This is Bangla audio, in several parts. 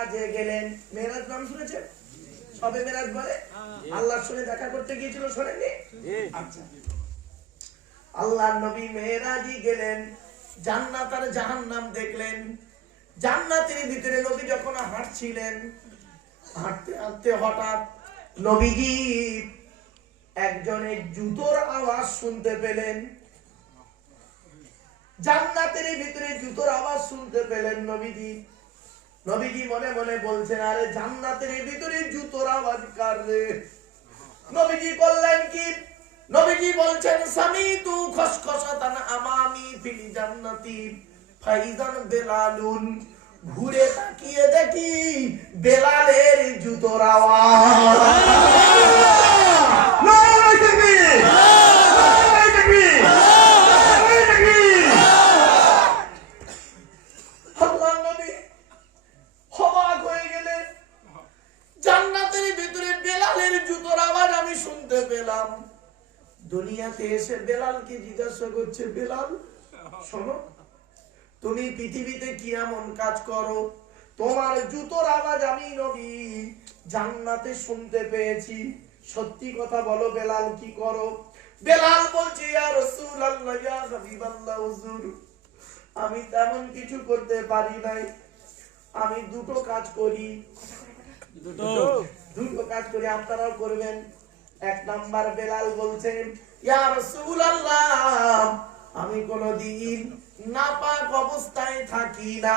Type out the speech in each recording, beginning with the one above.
মেরাজে গেলেন মেরাজ নাম শুনেছেন সবে মেরাজ বলে? আল্লাহর সঙ্গে দেখা করতে গিয়েছিল শোনেননি? আচ্ছা। আল্লাহর নবী মেরাজি গেলেন জান্নাত আর জাহান্নাম দেখলেন। জান্নাতের ভিতরে নবী যখন হাঁটছিলেন হাঁটতে হাঁটতে হঠাৎ নবীজি একজনের জুতোর আওয়াজ শুনতে পেলেন। জান্নাতের ভিতরে জুতোর আওয়াজ শুনতে পেলেন নবীজি। নবীজি মনে মনে বলছেন, আরে জান্নাতের ভিতরে জুতোর আওয়াজ কার রে? নবীজি বললেন কি? নবীজি বলছেন, সামি তু খসখসাতান আমামি ফিল জান্নাতি ফাইজান বেলালুন। ঘুরে তাকিয়ে দেখি বেলালের জুতোর আওয়াজ নারায়ে তাকবীর! নারায়ে তাকবীর! নারায়ে তাকবীর! আল্লাহর নবী অবাক হয়ে গেলেন জান্নাতের ভিতরে বেলালের জুতোর আওয়াজ আমি শুনতে পেলাম দুনিয়াতে এসে বেলালকে জিজ্ঞাসা করছে বেলাল শোনো তুমি পৃথিবীতে কি এমন কাজ করো? তোমার জুতোর আওয়াজ আমি নবী জান্নাতে শুনতে পেয়েছি। সত্যি কথা বলো বেলাল কি করো? বেলাল বলছে ইয়া রাসূলুল্লাহ ইয়া হাবিবাল্লাহ হুজুর আমি তেমন কিছু করতে পারি নাই। আমি দুটো কাজ করি। দুটো। দুটো কাজ করে আপনারাও করবেন? এক নাম্বার বেলাল বলছেন, ইয়া রাসূলুল্লাহ, আমি কোনদিন নাপাক অবস্থায় থাকি না।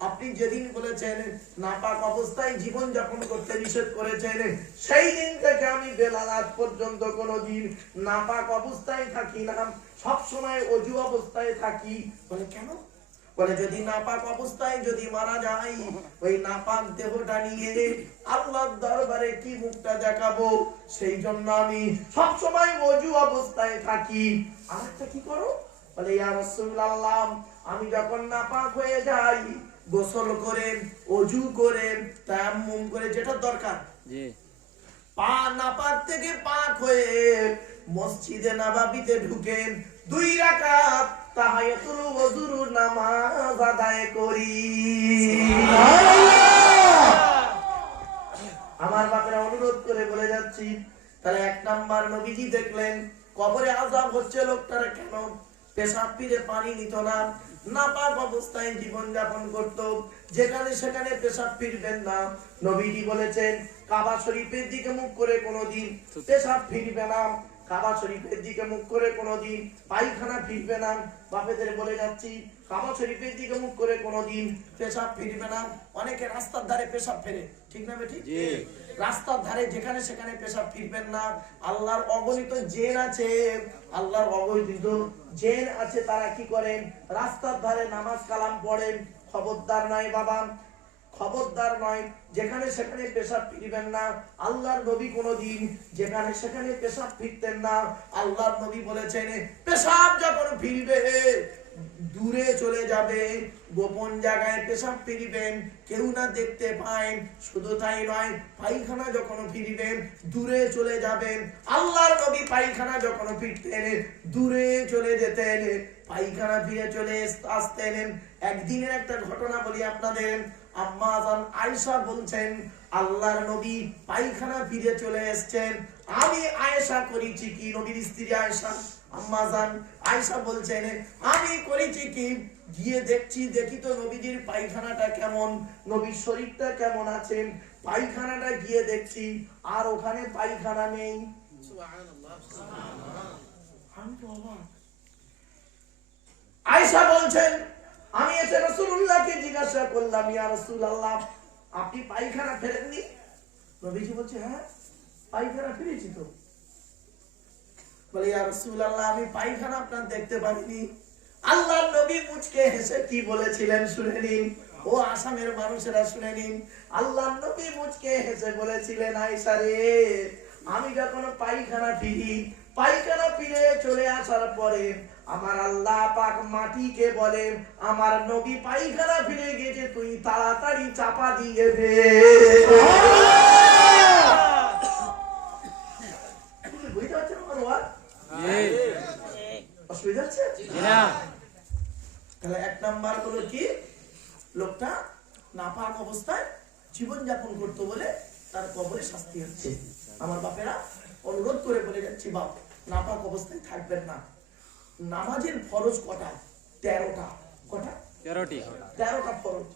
আপনি যেদিন বলেছেন, নাপাক অবস্থায় জীবন যাপন করতে নিষেধ করেছেন, সেই দিন থেকে আমি বেলাল আজ পর্যন্ত কোনদিন নাপাক অবস্থায় থাকি না। সব সময় অজু অবস্থায় থাকি। বলে, কেন? বলে যদি নাপাক অবস্থায় যদি মারা যায় ওই নাপাক দেহটা নিয়ে আল্লাহর দরবারে কি মুখটা দেখাবো? সেই জন্য আমি সব সময় অজু অবস্থায় থাকি। আরেকটা কি করো? বলে ইয়া রাসূলুল্লাহ আমি যখন নাপাক হয়ে যাই গোসল করেন অজু করেন তায়াম্মুম করে যেটা দরকার জি। পা নাপাক থেকে পাক হয়ে মসজিদে নাবাবিতে ঢুকেন দুই রাকাত আমার বাপেরা অনুরোধ করে বলে যাচ্ছি, তাহলে এক নাম্বার নবীজি দেখলেন, কবরে আযাব হচ্ছে লোকটার কেন? পেশাব ফিরে পানি নিত না অবস্থায় জীবন যাপন করত, যেখানে সেখানে পেশাব ফিরবেন না। নবীজি বলেছেন, কাবা শরীফের দিকে মুখ করে কোনোদিন পেশাব ফিরবে না। কাবা শরীফের দিকে মুখ করে কোনোদিন পায়খানা ফিরবে না। বাপেদের বলে যাচ্ছি কাবা শরীফের দিকে মুখ করে কোনোদিন পেশাব ফিরবে না। অনেকে রাস্তার ধারে পেশাব ফেরে ঠিক না জি। রাস্তার ধারে যেখানে সেখানে পেশাব ফিরবেন না। আল্লাহর অগণিত জেন আছে আল্লাহর অগণিত জেন আছে তারা কি করেন? রাস্তার ধারে নামাজ কালাম পড়েন। খবরদার নয় বাবা। খবরদার নয়, যেখানে সেখানে পেশাব ফিরবেন না। আল্লাহর নবী কোনোদিন যেখানে সেখানে পেশাব ফিরতেন না। আল্লাহর নবী বলেছেন, পেশাব যখন ফিরবে, দূরে চলে যাবে, গোপন জায়গায় পেশাব ফিরিবেন, কেউ না দেখতে পায়, শুধু তাই নয়, পায়খানা যখন ফিরিবেন, দূরে চলে যাবেন। আল্লাহর নবী পায়খানা যখন ফিরতেন, দূরে চলে যেতেন, পায়খানা ফিরে চলে আসতেন। একদিনের একটা ঘটনা বলি আপনাদের আম্মা জান আয়েশা বলছেন আল্লাহর নবী পায়খানা ফিরে চলে এসেছেন। আমি আয়েশা করেছি কি? নবীর স্ত্রী আয়েশা। আম্মা জান আয়েশা বলছেন আমি করেছি কি? গিয়ে দেখছি দেখি তো নবীজির পায়খানাটা কেমন নবীর শরীরটা কেমন আছে। পায়খানাটা গিয়ে দেখছি আর ওখানে পায়খানা নেই। আয়েশা বলছেন এসে রসুল্লাহকে জিজ্ঞাসা করলাম, ইয়া রসুল্লাহ আপনি পায়খানা নবীজি বলছে হ্যাঁ পায়খানা ফিরেছি তো। ও আসামের মানুষেরা শুনে নিন। আল্লাহর নবী মুচকে হেসে বলেছিলেন আমি যখন পায়খানা ফিরি, পায়খানা ফিরে চলে আসার পরে আমার আল্লাহ পাক মাটিকে বলে আমার নবী পায়খানা ফিরে গেছে তুই তাড়াতাড়ি চাপা দিয়ে দে। বুঝতে পারছেন আমার অসুবিধা হচ্ছে? তাহলে এক নাম্বার হলো কি? লোকটা নাপাক অবস্থায় জীবন যাপন করতো বলে তার কবরে শাস্তি হচ্ছে। আমার বাপেরা অনুরোধ করে বলে যাচ্ছি বাপ নাপাক অবস্থায় থাকবেন না। নামাজের ফরজ কটা? তেরোটা। কটা? তেরোটি। তেরোটা ফরজ।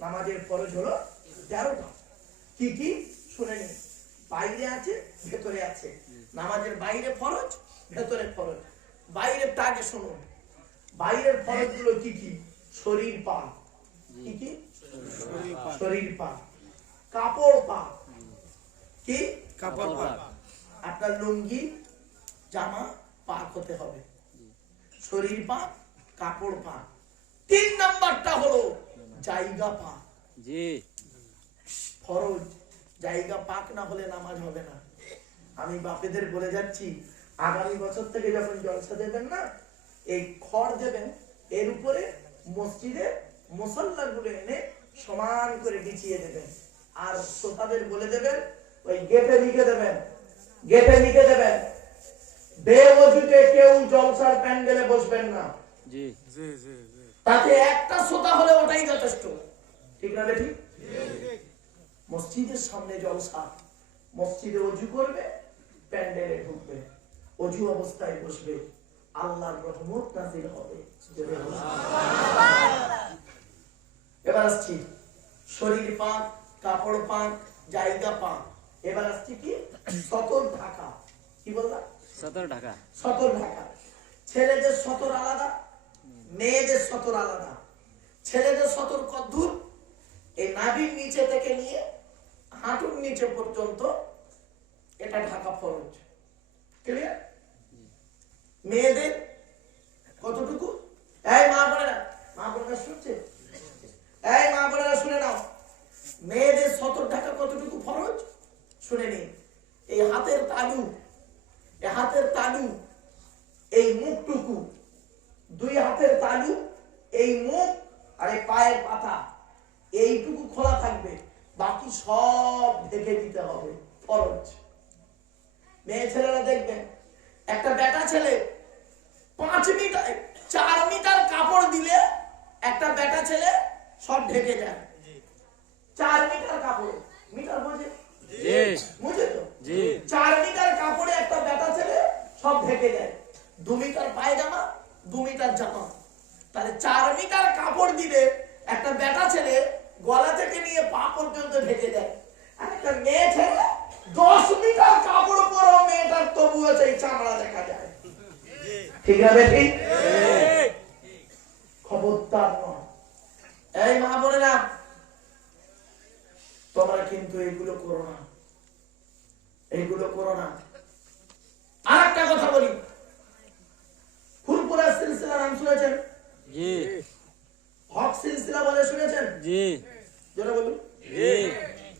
নামাজের ফরজ হলো তেরোটা। কি কি? শুনে নিন। বাইরে আছে ভেতরে আছে। নামাজের বাইরে ফরজ ভেতরে ফরজ। বাইরের আগে শুনুন। বাইরের ফরজগুলো কি কি? শরীর পা কি কি? শরীর পা কাপড় পা কি? কাপড় পাক। আপনার লুঙ্গি জামা পাক হতে হবে। শরীর পাক কাপড় পাক। তিন নাম্বারটা হলো জায়গা পাক। জি। ফরজ জায়গা পাক না হলে নামাজ হবে না। আমি বাপেদের বলে যাচ্ছি আগামী বছর থেকে যখন জলসা দেবেন না এই খড় দেবেন এর উপরে মসজিদে মুসল্লা গুলো এনে সমান করে বিছিয়ে দেবেন। আর শ্রোতাদের বলে দেবেন ওই গেটে লিখে দেবেন গেটে লিখে দেবেন বেওজুতে কেউ জলসার প্যান্ডেলে বসবেন না। জি। তাতে একটা শ্রোতা হলে ওটাই যথেষ্ট। ঠিক না বেঠি মসজিদের সামনে জলসা মসজিদে অজু করবে প্যান্ডেলে ঢুকবে। অজু অবস্থায় বসবে। আল্লাহর রহমত নাজিল হবে। এবার আসছি। শরীর পাক কাপড় পাক জায়গা পাক। এবার আসছি কি? সতর ঢাকা কি বললাম? সতর ঢাকা। সতর ঢাকা। ছেলেদের সতর আলাদা মেয়েদের সতর আলাদা। ছেলেদের সতর কদ্দূর এই নাভির নিচে থেকে নিয়ে হাঁটুর নিচে পর্যন্ত এটা ঢাকা ফরজ। ক্লিয়ার মেয়েদের কতটুকু এই মা বোনেরা মা বোনেরা শুনছে এই মা বোনেরা শুনে নাও মেয়েদের সতর ঢাকা কতটুকু ফরজ শুনে নিন এই হাতের তালু এই হাতের তালু এই মুখটুকু দুই হাতের তালু এই মুখ আর এই পায়ের পাতা এইটুকু খোলা থাকবে বাকি সব ঢেকে দিতে হবে ফরজ মেয়ে ছেলেরা দেখবেন একটা বেটা ছেলে পাঁচ মিটার চার মিটার কাপড় দিলে একটা বেটা ছেলে সব ঢেকে যায় চার মিটার কাপড় মিটার বোঝে জি তো? চার মিটার কাপড়ে একটা বেটা ছেলে সব ঢেকে দেয়। দু মিটার পায়জামা দু মিটার জামা। তাহলে চার মিটার কাপড় দিলে একটা বেটা ছেলে গলা থেকে নিয়ে পা পর্যন্ত ঢেকে দেয়। আর একটা মেয়ে ছেলে দশ মিটার কাপড় পরেও মেয়েটার তবুও সেই চামড়া দেখা যায়। ঠিক আছে ঠিক খবরদার নয়। এই মা বোনেরা তোমরা কিন্তু এগুলো করো না। এইগুলো করো না। আর একটা কথা বলি। ফুরপুরা সিলসিলা নাম শুনেছেন? জি। হক সিলসিলা বলে শুনেছেন? জি। জোরে বলুন। জি।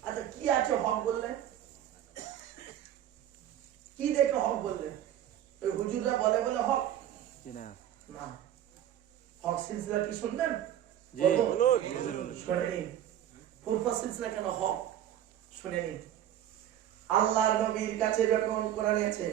আচ্ছা কি আছে হক বললেন কি দেখে হক বললে? ওই হুজুররা বলে বলে হক? না। না। হক সিলসিলা কি শুনবেন? জি। বলব? শুনে নিন ফুরফা সিলসিলা কেন হক? শুনে নিন আল্লাহর নবীর কাছে যখন কোরআন আছে।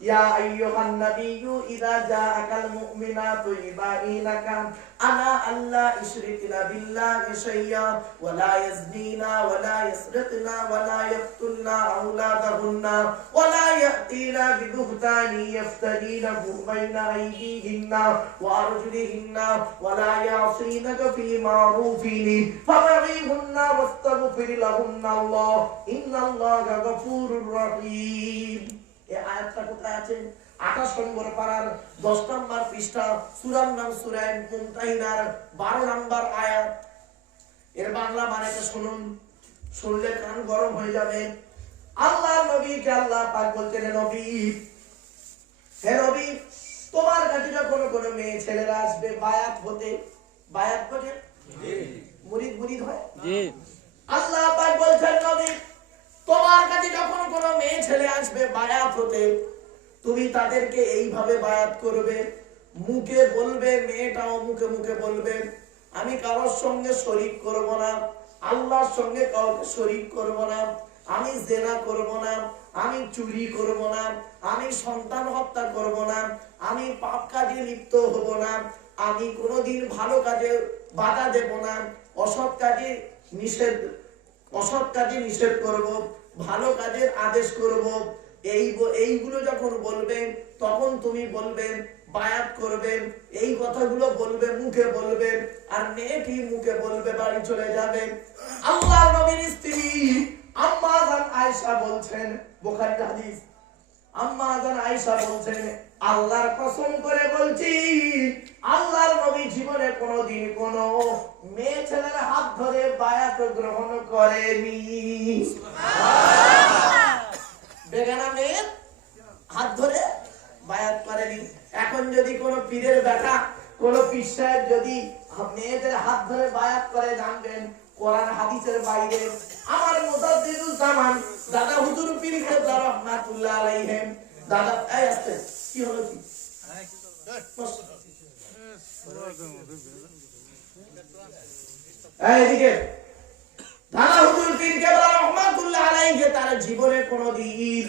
يا أيها النبي إذا جاءك المؤمنات يبايعنك على أن لا يشركن بالله شيئا ولا يزنينا ولا يسرقنا ولا يقتلنا أولادهن ولا يأتينا ببهتان يفترينه بين أيديهن وأرجلهن ولا يعصينك في معروف فبغيهن واستغفر لهن. الله إن الله غفور رحيم. এই আয়াতটা কোথায় আছে? আঠাশ নম্বর পাড়ার দশ নম্বর পৃষ্ঠা সুরার নাম সুরায় মুমতাহিনার বারো নম্বর আয়াত। এর বাংলা মানেটা শুনুন। শুনলে কান গরম হয়ে যাবে। আল্লাহ নবীকে আল্লাহ পাক বলছেন নবী হে নবী তোমার কাছে যখন কোনো মেয়ে ছেলেরা আসবে বায়াত হতে বায়াত হতে? মুরিদ মুরিদ হয়? আল্লাহ পাক বলছেন নবী তোমার কাছে যখন কোনো মেয়ে ছেলে আসবে বায়াত হতে, তুমি তাদেরকে এইভাবে বায়াত করবে, মুখে বলবে, মেয়েটাও মুখে মুখে বলবে, আমি কারোর সঙ্গে শরিক করব না, আল্লাহর সঙ্গে কাউকে শরিক করব না, আমি জেনা করব না, আমি চুরি করব না, আমি সন্তান হত্যা করব না, আমি পাপ কাজে লিপ্ত হব না, আমি কোনোদিন ভালো কাজে বাধা দেব না, অসৎ কাজে নিষেধ অসৎ কাজে নিষেধ করব, ভালো কাজের আদেশ করব, এই এইগুলো যখন বলবেন, তখন তুমি বলবেন, বায়াত করবেন, এই কথাগুলো বলবে, মুখে বলবে, আর মেয়েটি মুখে বলবে, বাড়ি চলে যাবে। আল্লাহ নবীর স্ত্রী আম্মা আয়েশা বলছেন বোখারি হাদিস আম্মা জান আয়েশা বলছেন আল্লাহর কসম করে বলছি আল্লাহর নবী জীবনে কোনোদিন কোন মেয়ে ছেলের হাত ধরে বায়াত গ্রহণ করেনি। বেগানা মেয়ে হাত ধরে বায়াত করেনি। এখন যদি কোন পীরের বেটা কোন পীর সাহেব যদি মেয়েদের হাত ধরে বায়াত করে জানবেন কোরআন হাদিসের বাইরে আমার মুজাদ্দিদুল জামান দাদা হুজুর পীর রহমাতুল্লাহ আলাইহিম। দাদা এই আস্তে কি হলো কি? দাদা হুজুর পীর রহমাতুল্লাহ আলাইহি তার জীবনে কোনোদিন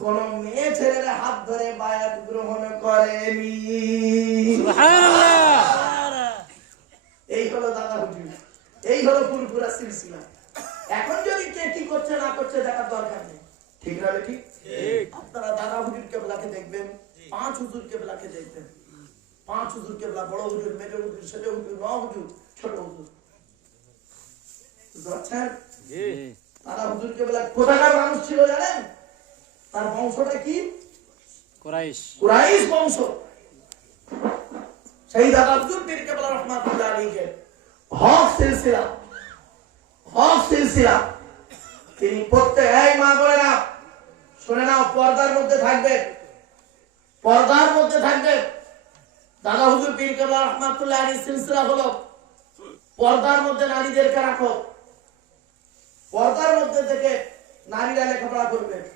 কোন মেয়ে ছেলের হাত ধরে বায়াত গ্রহণ করেনি। সুবহানাল্লাহ। এই হলো দাদা হুজুর। এই হলো পুরপুরা সিলসিলা। এখন যদি কে কি করছে না করছে দেখার দরকার নেই। ঠিক না ঠিক। আপনারা দাদা হুজুর কেবলাকে দেখবেন পাঁচ হুজুর কেবলাকে দেখবেন। পাঁচ হুজুর কেবলা বড় হুজুর মেজ হুজুর সেজ হুজুর ন হুজুর ছোট হুজুর। বুঝতে দাদা হুজুর কেবলা কোথাকার মানুষ ছিল জানেন? তার বংশটা কি? কুরাইশ। কুরাইশ বংশ। সেই দাদা আব্দুল পীর কেবলা রহমাতুল্লাহ আলাইহি সিলসিলা। হক সিলসিলা। তিনি প্রত্যেক এই মা বলে না। শুনে নাও, পর্দার মধ্যে থাকবে। পর্দার মধ্যে থাকবে। দাদা হুজুর পীর কেবলা রহমাতুল্লাহ আলাইহি সিলসিলা হলো পর্দার মধ্যে নারীদেরকে রাখো। পর্দার মধ্যে থেকে নারীরা লেখাপড়া করবে।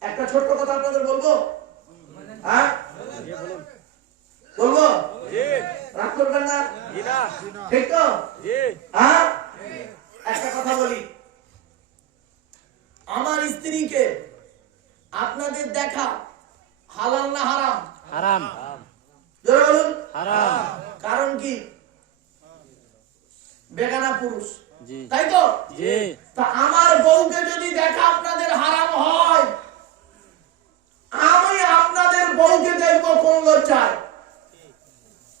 একটা ছোট্ট কথা আপনাদের বলব? হ্যাঁ? বলব? রাগ করবেন না ঠিক তো? হ্যাঁ একটা কথা বলি। আমার স্ত্রীকে আপনাদের দেখা হালাল না হারাম হারাম জোরে বলুন হারাম কারণ কি বেগানা পুরুষ জি তাই তো জি তা আমার বউকে যদি দেখা আপনাদের হারাম হয় আমি আপনাদের বউকে দেখব কোন লজ্জায়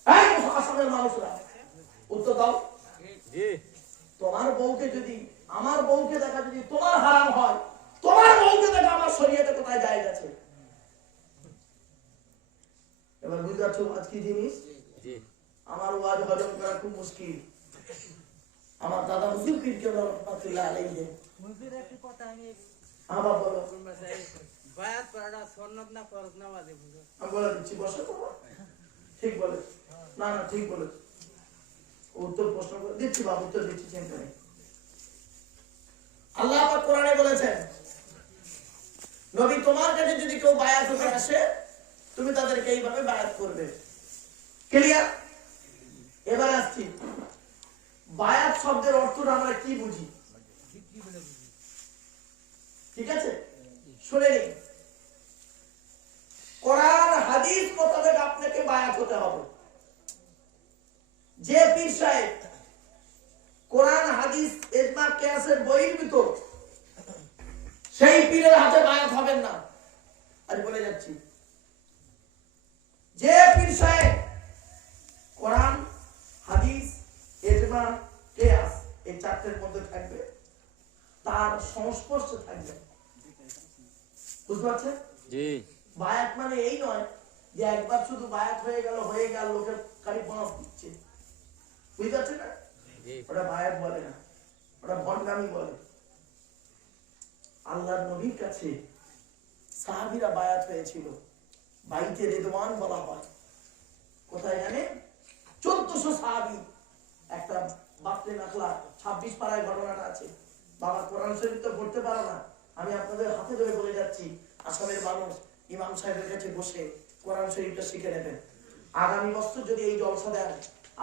এই আসামের মানুষরা উত্তর দাও জি তোমার বউকে যদি আমার বউকে দেখা যদি তোমার হারাম হয় তোমার বউকে দেখা আমার শরীয়তে কোথায় যায় গেছে এবার বুঝতে পারছ আজ কি জিনিস জি আমার ওয়াজ হজম করা খুব মুশকিল আমার দাদা হুজুর পীর কেবলা রহমাতুল্লাহ আলাইহি হুজুর একটি কথা আমি আবার বলো। বায়াত করাটা সন্নত না ফরজ নামাজে হুজুর আমি বলে দিচ্ছি বসে ঠিক বলে। না না ঠিক বলে। উত্তর প্রশ্ন করে দিচ্ছি বাবু উত্তর দিচ্ছি চিন্তা নেই আল্লাহ পাক কোরআনে বলেছেন নবী তোমার কাছে যদি কেউ বায়াত হতে আসে তুমি তাদেরকে এইভাবে বায়াত করবে। ক্লিয়ার এবার আসছি। বায়াত শব্দের অর্থটা আমরা কি বুঝি? ঠিক আছে? শুনে নিন। কোরআন, হাদিস মোতাবেক আপনাকে বায়াত হতে হবে। যে পীর সাহেব কোরআন, হাদিস, ইজমা, কিয়াসের বহির্ভূত সেই পীরের হাতে বায়াত হবেন না। আজ বলে যাচ্ছি। যে পীর সাহেব কোরআন হাদিস ইজমা কিয়াস এই চারটের মধ্যে থাকবে তার সংস্পর্শে থাকবে। বুঝতে পারছেন? বায়াত মানে এই নয় যে একবার শুধু বায়াত হয়ে গেল হয়ে গেল লোকের বোনাস দিচ্ছে। বুঝতে পারছেন না? ওটা বায়াত বলে না। ওটা ভণ্ডামি বলে। আল্লাহর নবীর কাছে সাহাবীরা বায়াত হয়েছিল বাইতে রেদওয়ান বলা হয়। কোথায় জানেন চোদ্দশো সাহাবি। একটা বাপরে নাখলা ছাব্বিশ পাড়ায় ঘটনাটা আছে। বাবা কোরআন শরীফ তো পড়তে পারো না। আমি আপনাদের হাতে ধরে বলে যাচ্ছি আসামের মানুষ ইমাম সাহেবের কাছে বসে কোরআন শরীফটা শিখে নেবেন। আগামী বছর যদি এই জলসা দেন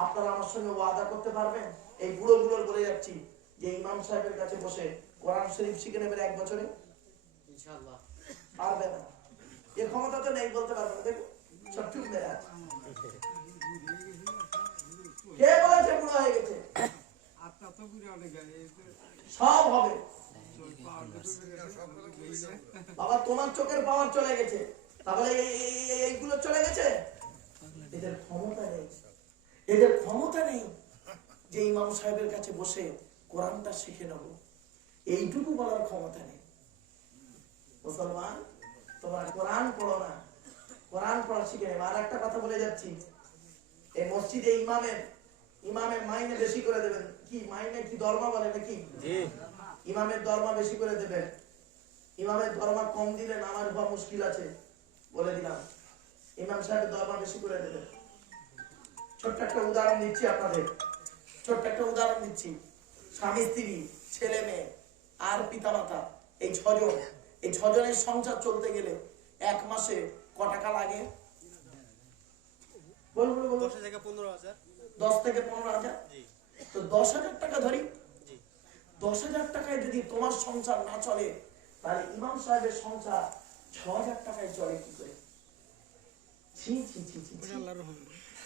আপনারা আমার সঙ্গে ওয়াদা করতে পারবেন? এই বুড়ো বুড়োর বলে যাচ্ছি যে ইমাম সাহেবের কাছে বসে কোরআন শরীফ শিখে নেবেন এক বছরে? ইনশাআল্লাহ। পারবে না। এর ক্ষমতা তো নেই বলতে পারবে না দেখো সব চুপ মেরে আছে। কে বলেছে বুড়ো হয়ে গেছে? আপনার সব হবে। বাবা, তোমার চোখের পাওয়ার চলে গেছে। তাহলে এই- এই- এই- এইগুলো চলে গেছে? এদের ক্ষমতা নেই। এদের ক্ষমতা নেই যে ইমাম সাহেবের কাছে বসে কোরআনটা শিখে নেব। এইটুকু বলার ক্ষমতা নেই। মুসলমান, তোমরা কোরআন পড়ো না। কোরআন পড়া শিখে নেবে। আর একটা কথা বলে যাচ্ছি। এই মসজিদে ইমামের ইমামের মাইনে বেশি করে দেবেন। কি মাইনে কি দরমা বলে নাকি? ইমামের বেশি করে দেবেন। ইমামের কম দিলে নামাজ বা মুশকিল আছে বলে দিলাম। ইমাম সাহেবের বেশি করে দেবেন। ছোট্ট একটা উদাহরণ দিচ্ছি আপনাদের। ছোট্ট একটা উদাহরণ দিচ্ছি। স্বামী স্ত্রী ছেলে মেয়ে আর পিতামাতা এই ছজন। এই ছজনের সংসার চলতে গেলে এক মাসে ক টাকা লাগে? দশ থেকে পনেরো হাজার। তো দশ হাজার টাকা ধরি। দশ হাজার টাকায় যদি তোমার সংসার না চলে তাহলে ইমাম সাহেবের সংসার ছ হাজার টাকায় চলে কি করে? ছি ছি ছি ছি ছি। হুকুম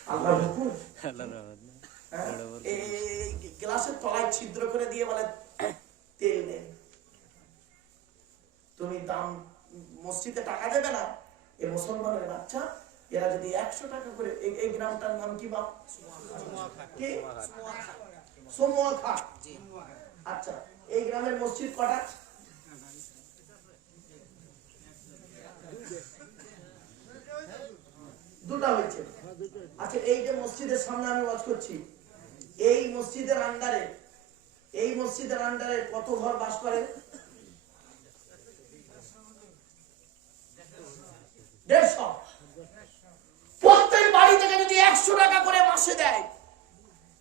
আল্লাহর রহমত? না। বড় বড়। এই- এই- এই গ্লাসের তলায় ছিদ্র করে দিয়ে বলে তেল নেন তুমি দাম মসজিদে টাকা দেবে না এ মুসলমানের বাচ্চা এরা যদি একশো টাকা করে এই- গ্রামটার নাম কি কি? সমুয়া খা আচ্ছা এই গ্রামের মসজিদ কটা? দুটা হয়েছে। আচ্ছা এই যে মসজিদের সামনে আমি ওয়াজ করছি এই মসজিদের আন্ডারে এই মসজিদের আন্ডারে কত ঘর বাস করে? দেড়শো। প্রত্যেক বাড়ি থেকে যদি একশো টাকা করে মাসে দেয়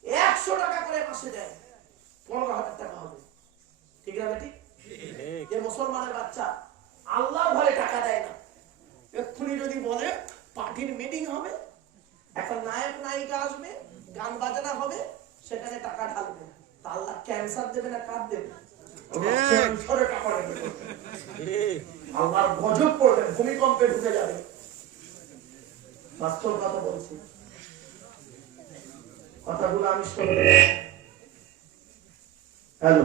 একশো টাকা করে মাসে দেয়। পনেরো হাজার টাকা হবে। ঠিক ঠিক ঠিক। যে মুসলমানের বাচ্চা আল্লাহ ঘরে টাকা দেয় না। এক্ষুনি যদি বলে পার্টির মিটিং হবে একটা নায়ক নায়িকা আসবে গান বাজনা হবে সেখানে টাকা ঢালবে আল্লাহ ক্যান্সার দেবে না কার দেবে? আল্লাহর গজব পড়বে ভূমিকম্পে ঢুকে যাবে। বাস্তব কথা বলছি। কথাগুলো আমি হ্যালো?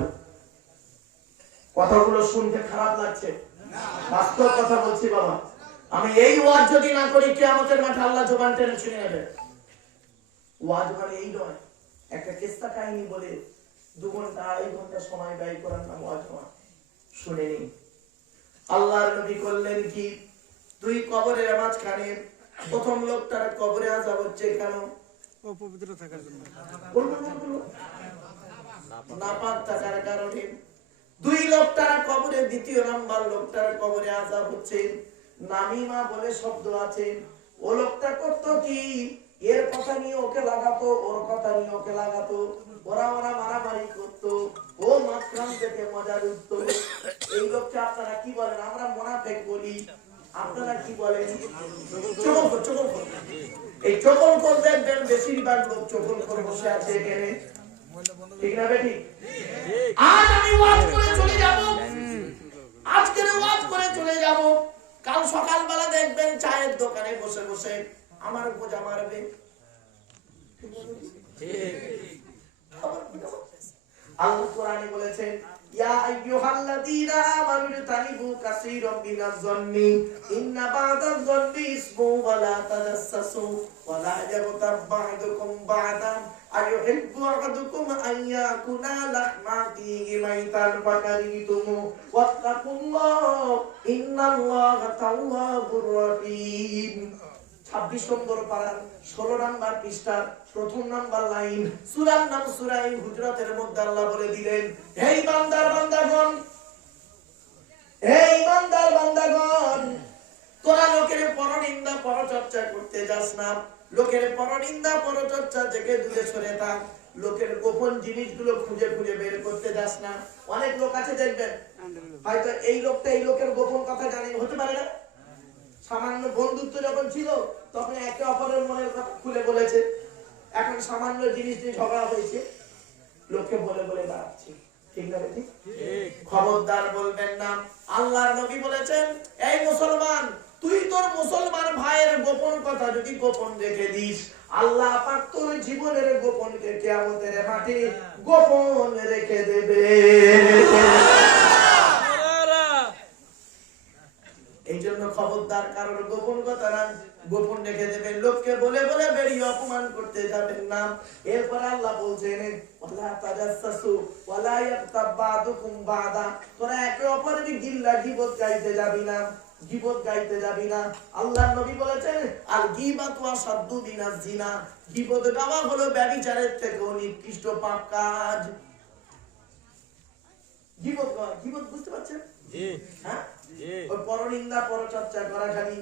কথাগুলো শুনতে খারাপ লাগছে। বাস্তব কথা বলছি বাবা। আমি এই ওয়াজ যদি না করি কে আমাদের মাঠে আল্লাহ জবান টেনে শুনে নেবে। ওয়াজ মানে এই নয়, একটা কেস্তা কাহিনী বলে দু ঘণ্টা আড়াই ঘণ্টা সময় ব্যয় করার নাম ওয়াজ নয়। শুনে নিন। আল্লাহর নবী করলেন কি? তুই কবরের মাঝখানে প্রথম লোকটার কবরে আজাব হচ্ছে কেন? অপবিত্র থাকার জন্য। কবরে, দ্বিতীয় নাম্বার কবরে আজাব হচ্ছে। নামিমা বলে শব্দ আছে, ও লোকটা করতো কি? এর কথা নিয়ে ওকে লাগাতো, ওর কথা নিয়ে ওকে লাগাতো। ওরা ওরা মারামারি করতো, ও মাঝখান থেকে মজা লুটতো। এই লোকটা আপনারা কি বলেন? আমরা মোনাফেক বলি। আপনারা কি বলেন? এই চকল কর দেখবেন, বেশিরভাগ লোক চকল করে বসে আছে এখানে। ঠিক না বেটি? আজ আমি ওয়াজ করে চলে যাব। আজকের ওয়াজ করে চলে যাব। কাল সকালবেলা দেখবেন চায়ের দোকানে বসে বসে আমার বোঝা মারবে। আল্লাহ কোরআনে বলেছেন ইয়া আইয়ুহাল্লাযীনা আমানু তানিবু কাসীরাম মিনাজ যন্নি, ইন্না বা'দাজ যন্নি ইসমু ওয়া লা তাজাসসু ওয়া লা ইয়াগতাব বা'দুকুম বা'দান আইয়ুহিব্বু আহাদুকুম আন ইয়াকুলা লাহমা আখিহি মাইতান ফাকারিতুমু ওয়াত্তাকুল্লাহ, ইন্নাল্লাহা তাওয়াবুর রহিম। ছাব্বিশ নম্বর পাড়ার ষোলো নাম্বার পৃষ্ঠার প্রথম নাম্বার লাইন। সুরার নাম সুরাই হুজরাতের মধ্যে আল্লাহ বলে দিলেন হে বান্দার বান্দাগণ হে বান্দার বান্দাগণ তোরা লোকের পরনিন্দা পরচর্চা করতে যাস না। লোকের পরনিন্দা পরচর্চা থেকে দূরে সরে থাক। লোকের গোপন জিনিসগুলো খুঁজে খুঁজে বের করতে যাস না। অনেক লোক আছে দেখবেন হয়তো এই লোকটা এই লোকের গোপন কথা জানেন হতে পারে না। সামান্য বন্ধুত্ব যখন ছিল তখন একে অপরের মনের কথা খুলে বলেছে। এখন সামান্য জিনিস নিয়ে ঝগড়া হয়েছে। লোককে বলে বলে বেড়াচ্ছে। খবরদার বলবেন না। আল্লাহর নবী বলেছেন এই মুসলমান তুই তোর মুসলমান ভাইয়ের গোপন কথা যদি গোপন রেখে দিস আল্লাহ পাক তোর জীবনের গোপনকে কেয়ামতের মাঠে গোপন রেখে দেবে। এই জন্য খবরদার কারোর গোপন কথা না গোপন রেখে দেবেন। লোককে বলে বলে বেরিয়ে অপমান করতে যাবেন না। এরপর আল্লাহ বলছেন ওয়ালা তাজাসসু ওয়ালা ইয়াগতাব বাদুকুম বাদা। তোরা একে অপরের গিল্লা গিবত গাইতে যাবি না গিবত গাইতে যাবি না। আল্লাহর নবী বলেছেন আর গীবাতু আসাদ্দু মিনাজ জিনা। গিবত গাওয়া হলো ব্যভিচারের থেকেও নিকৃষ্ট পাপ কাজ। গিবত বুঝতে পারছেন? জি। হ্যাঁ? ওই পরনিন্দা, পরচর্চা করা খালি।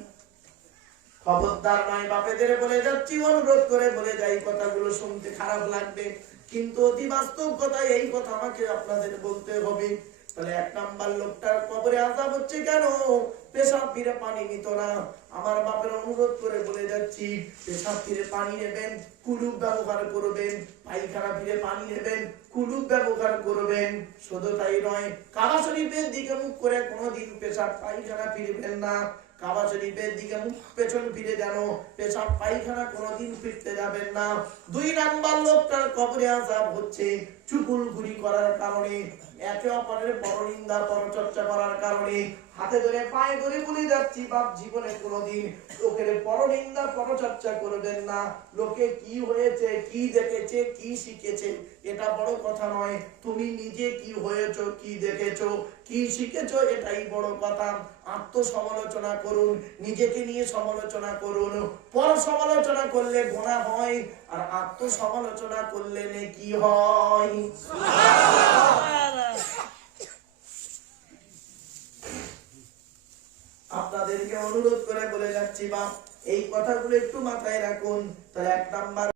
খবরদার নয়, বাপেদের বলে যাচ্ছি, অনুরোধ করে বলে যাই, কথাগুলো শুনতে খারাপ লাগবে। কিন্তু অতি বাস্তব কথা, এই কথা আমাকে আপনাদের বলতে হবে। তাহলে এক নাম্বার লোকটার কবরে আজাব হচ্ছে কেন? পেশাব ফিরে পানি নিত না। আমার বাপের অনুরোধ করে বলে যাচ্ছি, পেশাব ফিরে পানি নেবেন। কুলুপ ব্যবহার করবেন, পায়খানা ফিরে পানি নেবেন, কুলুপ ব্যবহার করবেন, শুধু তাই নয়, কাবা শরীফের দিকে মুখ করে কোনোদিন পেশাব পায়খানা ফিরবেন না। কাবা শরীফের দিকে মুখ পেছন ফিরে যেন পেশাব পায়খানা কোনোদিন ফিরতে যাবেন না। দুই নাম্বার লোকটার কবরে আজাব হচ্ছে চুকুলগুড়ি করার কারণে, একে অপরের পরনিন্দা পরচর্চা করার কারণে, হাতে ধরে, পায়ে ধরে বলে যাচ্ছি, বাপ জীবনে কোনোদিন লোকের পরনিন্দা পরচর্চা করবেন না। লোকে কি হয়েছে, কি দেখেছে, কি শিখেছে, এটা বড় কথা নয়। তুমি নিজে কি হয়েছো, কি দেখেছ, কি শিখেছ, এটাই বড় কথা। আত্মসমালোচনা করুন, নিজেকে নিয়ে সমালোচনা করুন। পর সমালোচনা করলে গোনা হয় আর আত্মসমালোচনা করলে কি হয়? আপনাদেরকে অনুরোধ করে বলে যাচ্ছি বা এই কথাগুলো একটু মাথায় রাখুন। তাহলে এক নাম্বার